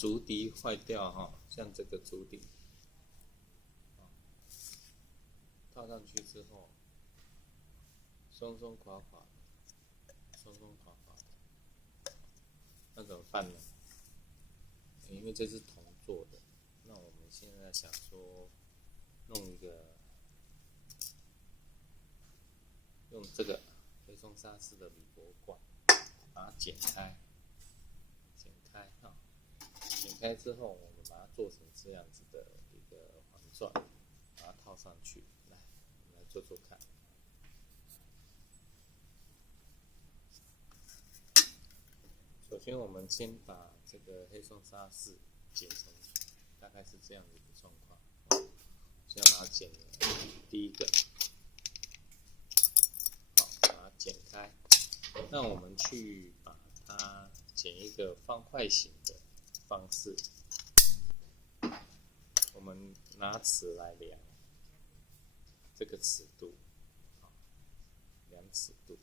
竹笛坏掉哈，像这个竹笛，套上去之后，松松垮垮，松松垮垮，那怎么办呢？因为这是铜做的，那我们现在想说，弄一个，用这个黑松沙士的铝箔管，把它剪开哈。剪开之后，我们把它做成这样子的一个环状，把它套上去。来，我们来做做看。首先，我们先把这个黑松沙士剪成大概是这样的一个状况。先把它剪了第一个，好，把它剪开。那我们去把它剪一个方块形的方式。我们拿尺来量这个尺度，量尺度。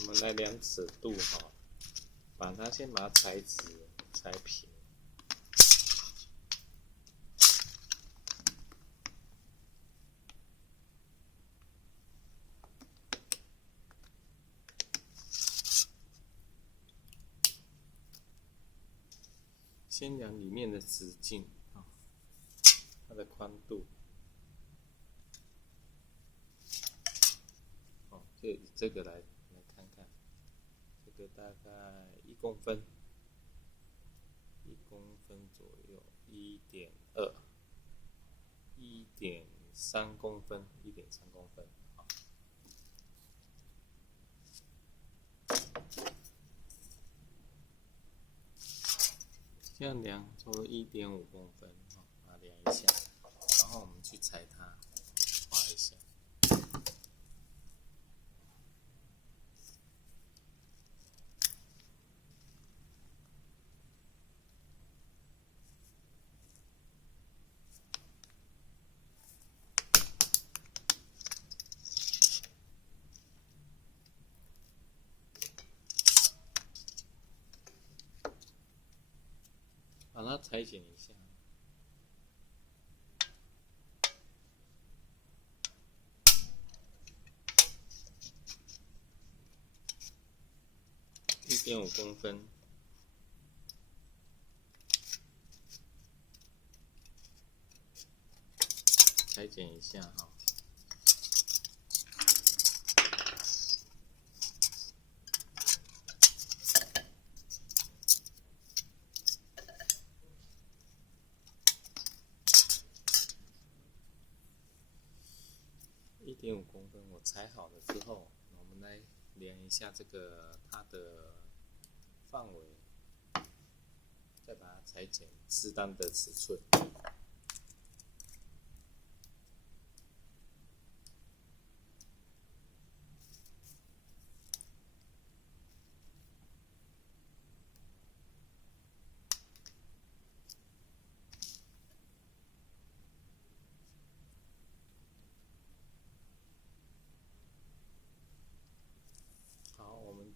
我们来量尺度哈，先把它裁直裁平。先量里面的直径啊，它的宽度。就以这个来看看，这个大概1公分，1公分左右，1.2、1.3公分，1.3公分。这样量差不多1.5公分，把它量一下，然后我们去裁它，画一下。把它裁剪一下。1.5公分，裁剪一下哈。1.5公分，我裁好了之后，我们来量一下这个它的范围，再把它裁剪适当的尺寸。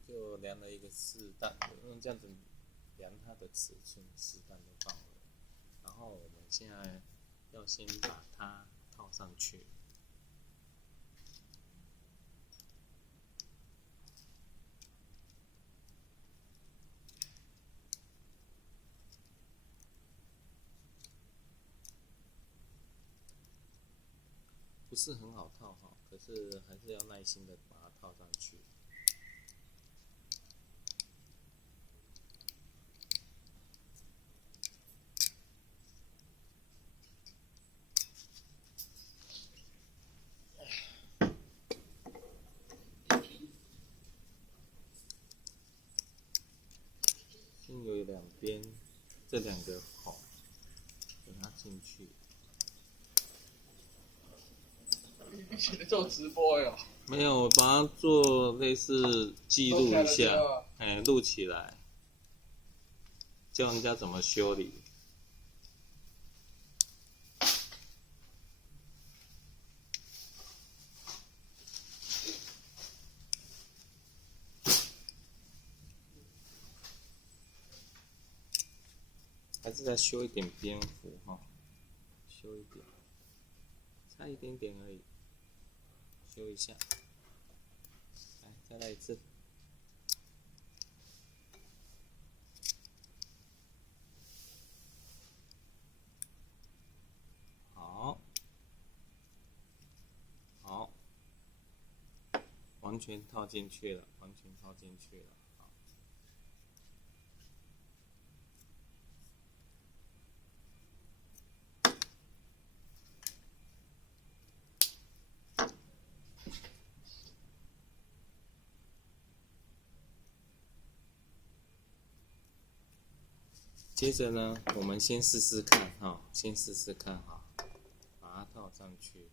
就量了一个适当，用这样子量它的尺寸，适当的范围。然后我们现在要先把它套上去。不是很好套哈，可是还是要耐心的把它套上去。先有两边这2个孔，给它进去。你做直播哟？没有，我把它做类似记录一下，录起来，教人家怎么修理。还是再修一点边幅哈，修一点，差一点点而已，修一下。来，再来一次。好，好，完全套进去了，完全套进去了。好，接着呢，我们先试试看哈，先试试看哈，把它套上去，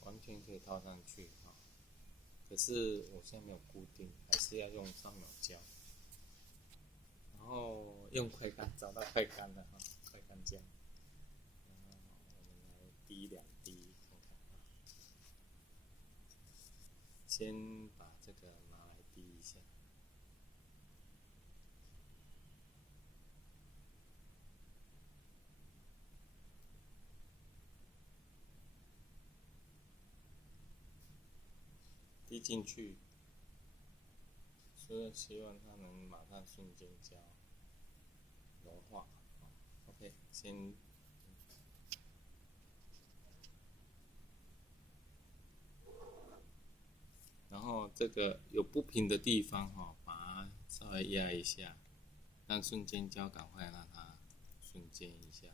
完全可以套上去哈。可是我现在没有固定，还是要用3秒胶，然后用快干，找到快干了哈，快干胶，然后我们来滴2滴看看啊，先把这个拿来滴一下。滴进去，所以希望它能马上瞬间胶融化。OK， 先，然后这个有不平的地方哈，把它稍微压一下，让瞬间胶赶快让它瞬间一下，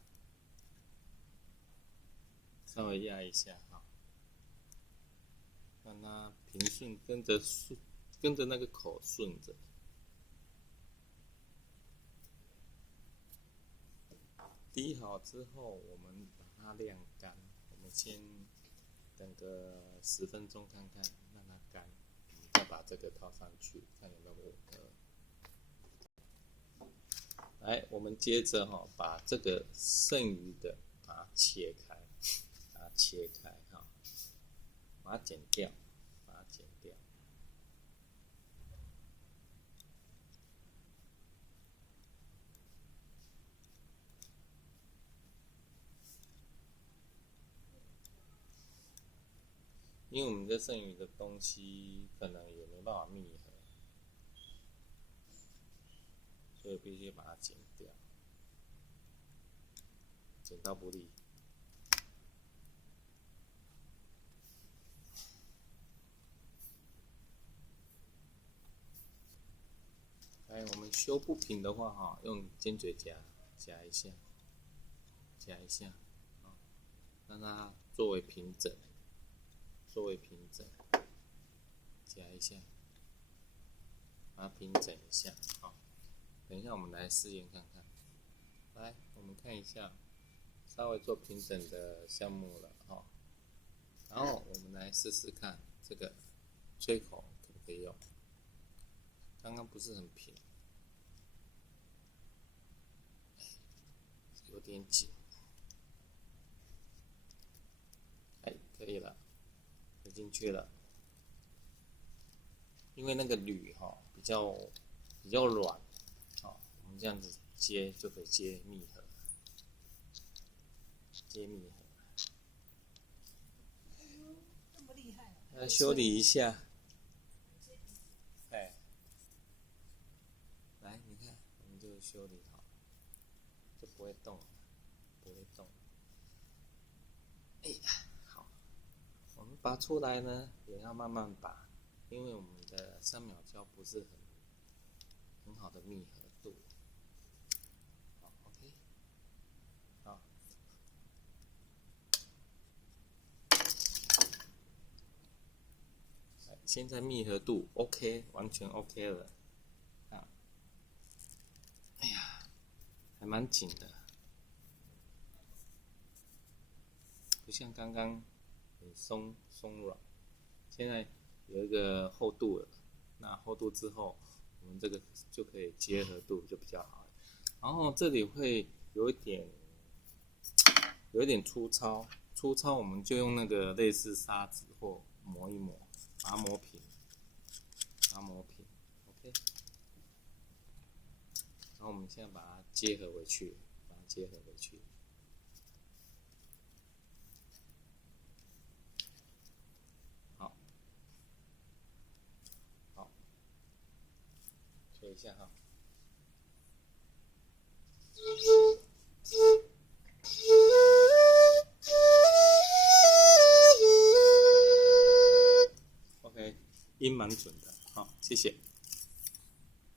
稍微压一下哈。让它平顺，跟着那个口顺着。滴好之后，我们把它晾干。我们先等个10分钟看看，让它干，我们再把这个套上去，看有没有吻合。来，我们接着把这个剩余的把它切开，把它切开哈。把它剪掉，把它剪掉。因为我们这剩余的东西可能也没办法密合，所以必须把它剪掉，剪刀不利。来，我们修不平的话哈，用尖嘴夹夹一下，夹一下，让它作为平整，作为平整，夹一下，把它平整一下。好，等一下我们来试验看看。来，我们看一下，稍微做平整的项目了哈。然后我们来试试看这个吹口可不可以用。刚刚不是很平，有点紧。哎，可以了，合进去了。因为那个铝比较软，我们这样子接就可以接密合，接密合。这么厉害来修理一下。哎，来，你看，我们就修理好，就不会动了，不会动。哎呀，好，我们拔出来呢，也要慢慢拔，因为我们的3秒胶不是很好的密合度。好 ，OK， 好。现在密合度 OK， 完全 OK 了。啊，哎呀，还蛮紧的，不像刚刚很松软。现在有一个厚度了，那厚度之后，我们这个就可以结合度就比较好。然后这里会有一点粗糙，我们就用那个类似砂纸或磨一磨，把它磨平，把它磨平 ，OK。后我们现在把它结合回去，好，好，吹一下哈。OK，音蛮准的，好，谢谢。